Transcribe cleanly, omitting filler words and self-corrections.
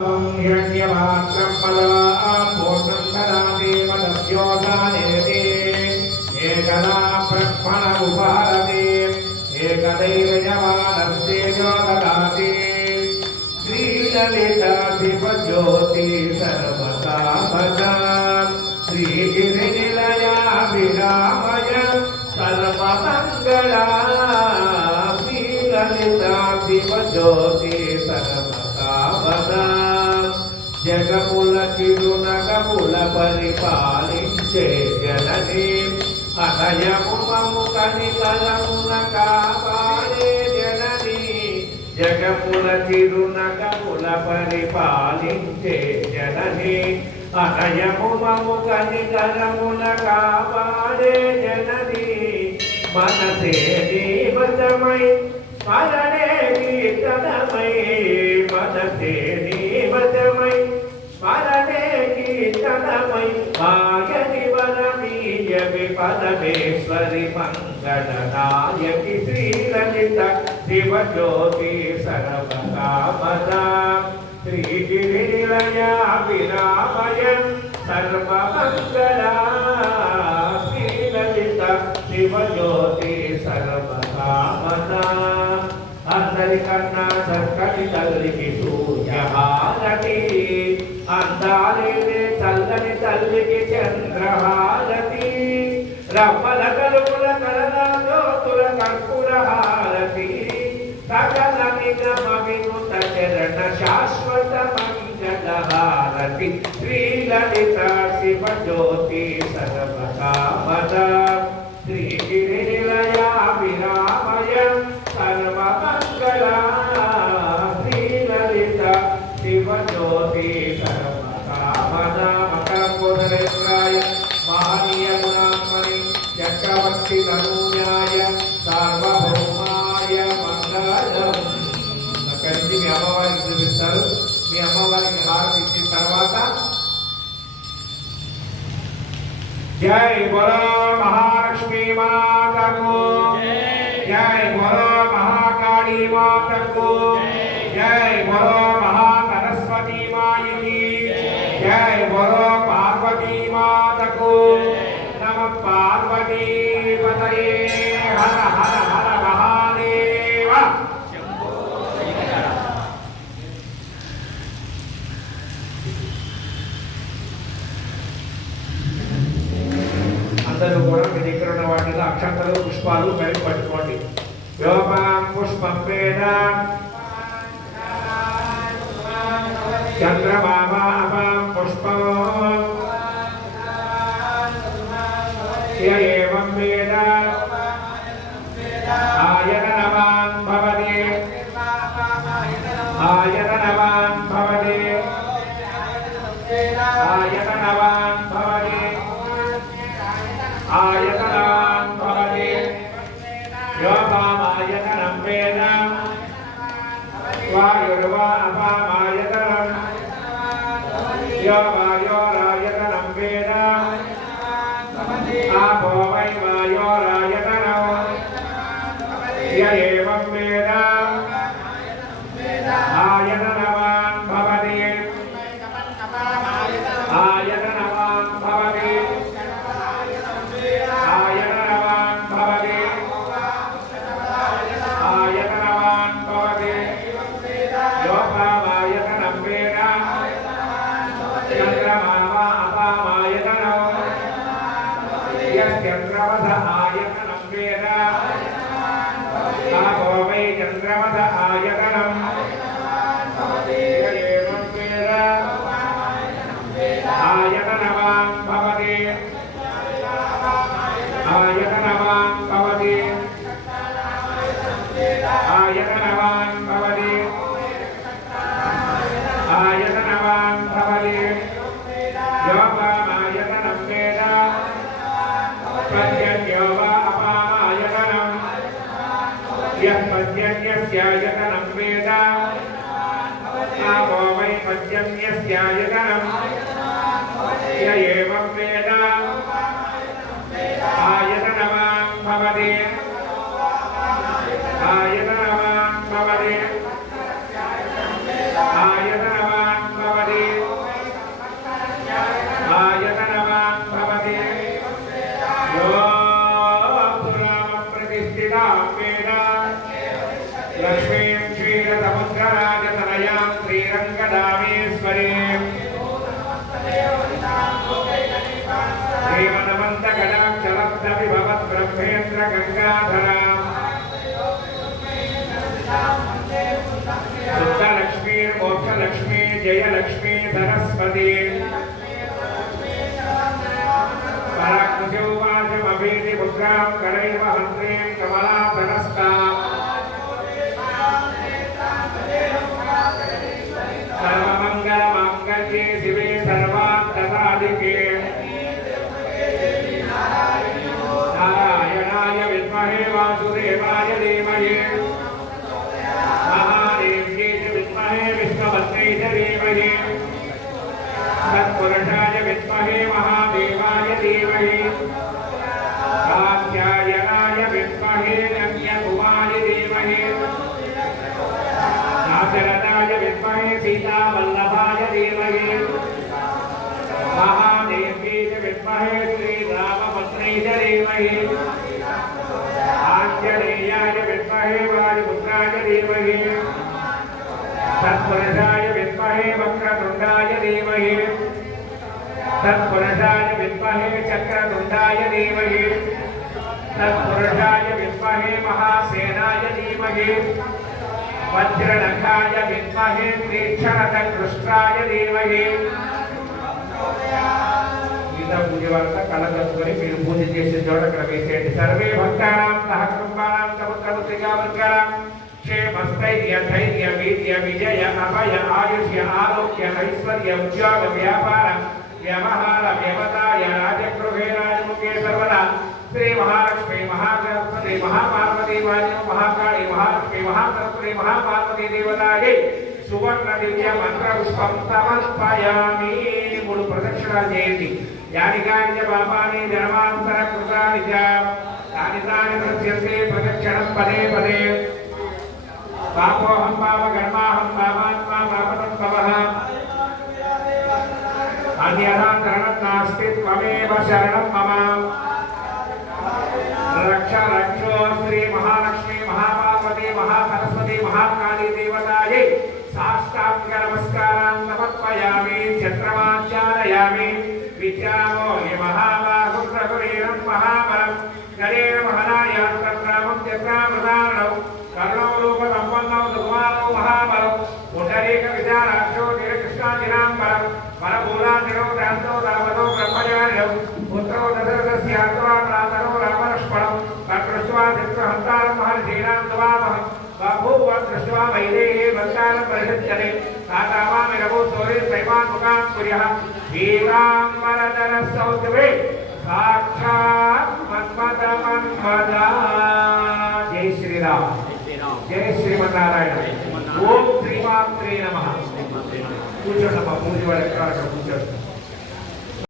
हिरण्यमात्रं पूर्णं ददाति मदव्योगानेति एकदा ब्रह्मणमुपहरति एकदैव यमानस्तेजो ददाति श्रीललिता शिवज्योति सर्वकामदा श्रीगिरिनिलया विरामय सर्वमङ्गला श्रीललिता शिवज्योति सर्वकामदा जगमुल चिरुनगमुल परिपालिंचे जननी अनयमु ममु कनिकरमुन कापाले जननी जगमुल चिरुनगमुल परिपालिंचे जननी अनयमु ममु कनिकरमुन कापाले जननी मनसे जीवतमय स्मरणे कीर्तनमय मनसे जीवतमय स्मरणे कीर्तनमय मायनि वरनीय विपदमेश्वरि मंगलनायकि श्रीललिता शिवज्योति सर्वकामदा श्रीगिरिनिलया विरामय सर्वमङ्गला श्रीललिता शिवज्योति सर्वकामदा అందరికన్నా చక్కటి తల్లికి సూర్యహారతి అందాలేదే చల్లని తల్లికి చంద్రహారతి రవ్వల కలుపుల కలరాజోతుల కర్పూర హారతి సకల నిగమ వినుత చరణ శాశ్వత మంగళ హారతి శ్రీలలిత శివజ్యోతి సర్వకామదా శ్రీగిరినిలయా విరామయ सर्वमङ्गला श्रीललिता शिवज्योति सर्वकामदा मकरकुण्डलेन्द्राय महनीय गुणात्मने चक्रवर्ति तनूजाय सार्वभौमाय मंगलम् అక్కడి మీ అమ్మవారికి చూపిస్తారు మీ అమ్మవారికి హారతి ఇచ్చిన తర్వాత జై బోలో మహాలక్ష్మీ మాతకు जय बोलो महाकाली माता को जय बोलो महासरस्वती माई की जय बोलो पार्वती माता को नमः पार्वती पतये हर हर हर महादेव అందరూ కూడా మీ దగ్గర ఉన్న వాటిలో అక్షంతలు పుష్పాలు కలిపి పట్టుకోండి వ్యోపాం పుష్పం వేద చంద్రమామాపాం పుష్పం ఏవం వేద ఆయతనవాన్ భవతి ఆయతనవాన్ భవతి ఆయతనవాన్ భవతి ఆయతనవాన్ భవతి వ్యోపామాయతనం వేద వాయుర్వా అపామాయతనం యో వాయోరాయతనం వేద ఆపో వై వాయోరాయతనం య ఏవం వేద ఆయతనవాన్ భవతి ఆయతనవాన్ భవతి ఆయతనవాన్ భవతి ఆయతనవాన్ భవతి యోపామాయతనం వేద చంద్రమామా అపామాయతనం యశ్చంద్రవధ ఆయతనం వేద ఆపో వై చంద్రవధ ఆయతనం ఏవం వేద ఆయతనవాన్ భవతి ఆయతనవాన్ భవతి ఆయతనవాన్ భవతి ఆయతనవాన్ భవతి యోపామాయతనం వేద పద్యన్యో వా అపామాయతనం యః పద్యన్యస్యాయతనం వేద ఆపో వై పద్యన్యస్యాయతనం య ఏవం వేద ఆయతనవాన్ భవతి ఆయతనవాన్ భవతి ఆయతనవాన్ శ్రీరంగదామేశ్వరీ శ్రీమదమంతకటాక్షలబ్ధవిభవద్బ్రహ్మేంద్ర గంగాధరా शुद्धलक्ष्मी मोक्षलक्ष्मी जयलक्ष्मी सरस्वती पराक्रमोवाचमभीति पुत्रां करैव हन्त्रीं कमलासनस्तां सर्वमङ्गलमाङ्गल्ये शिवे सर्वार्थसाधिके नारायणाय विद्महे वासुदेवाय धीमहि विष्णुपत्नी धीमहि तत्पुरुषाय विद्महे महादेवाय धीमहि कात्यायनाय विद्महे नम्यकुमाय धीमहि नासरदाय विद्महे सीतावल्लभाय धीमहि महादेव्यै विद्महे श्रीरामपत्नी धीमहि आञ्जनेयाय विद्महे वायुपुत्राय धीमहि तत्पुरुषाय विद्महे वक्रतुण्डाय धीमहि तत्पुरुषाय विद्महे चक्रतुण्डाय धीमहि तत्पुरुषाय विद्महे महासेनाय धीमहि वज्रनखाय विद्महे तीक्ष्णतकृष्णाय धीमहि गीता पूजवार्ता कलदत्वनि మీరు పూజ చేసే చోట అక్కడ వేసేయండి సర్వే భక్తానాం సహకుటుంబానాం సముద్రపుత్రికా వర్గానాం क्षेमस्थैर्य धैर्य वीर्य विजय अभय आयुष्य आरोग्य ऐश्वर्य उद्योग व्यापार व्यवहार व्यवसाय राजगृहे राजमुखे सर्वदा श्री महालक्ष्मी महागणपति महापार्वती वायु महाकाली महालक्ष्मी महासरस्वती महापार्वती देवतायै सुवर्ण दिव्य मंत्र पुष्पं समर्पयामि मूడు ప్రదక్షిణాలు చేయండి యాని కాని పాపాని జన్మాంతర కృతాని చ తాని తాని ప్రత్యస్తే ప్రదక్షిణం పదే పదే पापोहं पापकर्माहं पापात्मा पापतत्पवः अन्यथा शरणं नास्ति त्वमेव शरणं मम रक्ष रक्षो श्री महालक्ष्मी महापार्वती महासरस्वती महाकाली देवतायै साष्टांग नमस्कारान् समर्पयामि चन्द्रमाचारयामि विद्यामो हि महाबाहुप्रकुरीरं महाबलं गणेन महनायान्तर्ग्रामं चन्द्रामृतारणौ कर्णौ रूपसम्पन्नौ सुकुमारौ महाबलौ पुण्डरीक विचाराक्षो निरकृष्णाजिनाम्बरं वनमूलाजिनौ दान्तौ रामदौ ब्रह्मचारिणौ पुत्रौ दशरथस्यात्वाप्रातरौ रामलक्ष्मणौ तद्दृष्ट्वा चित्रहन्तारं महर्षीणां नमामः बभूव दृष्ट्वा वैदेहे वन्तारं परिषज्यते तातामामि रघु सौरे त्रैमान्मुखां कुर्यः वीराम्बरधरसौधवे साक्षात् मन्मथमन्मदा जय श्रीराम जय श्रीमन्नारायण ओम श्रीमात्रे नमः पूजो नमः पूजो वाले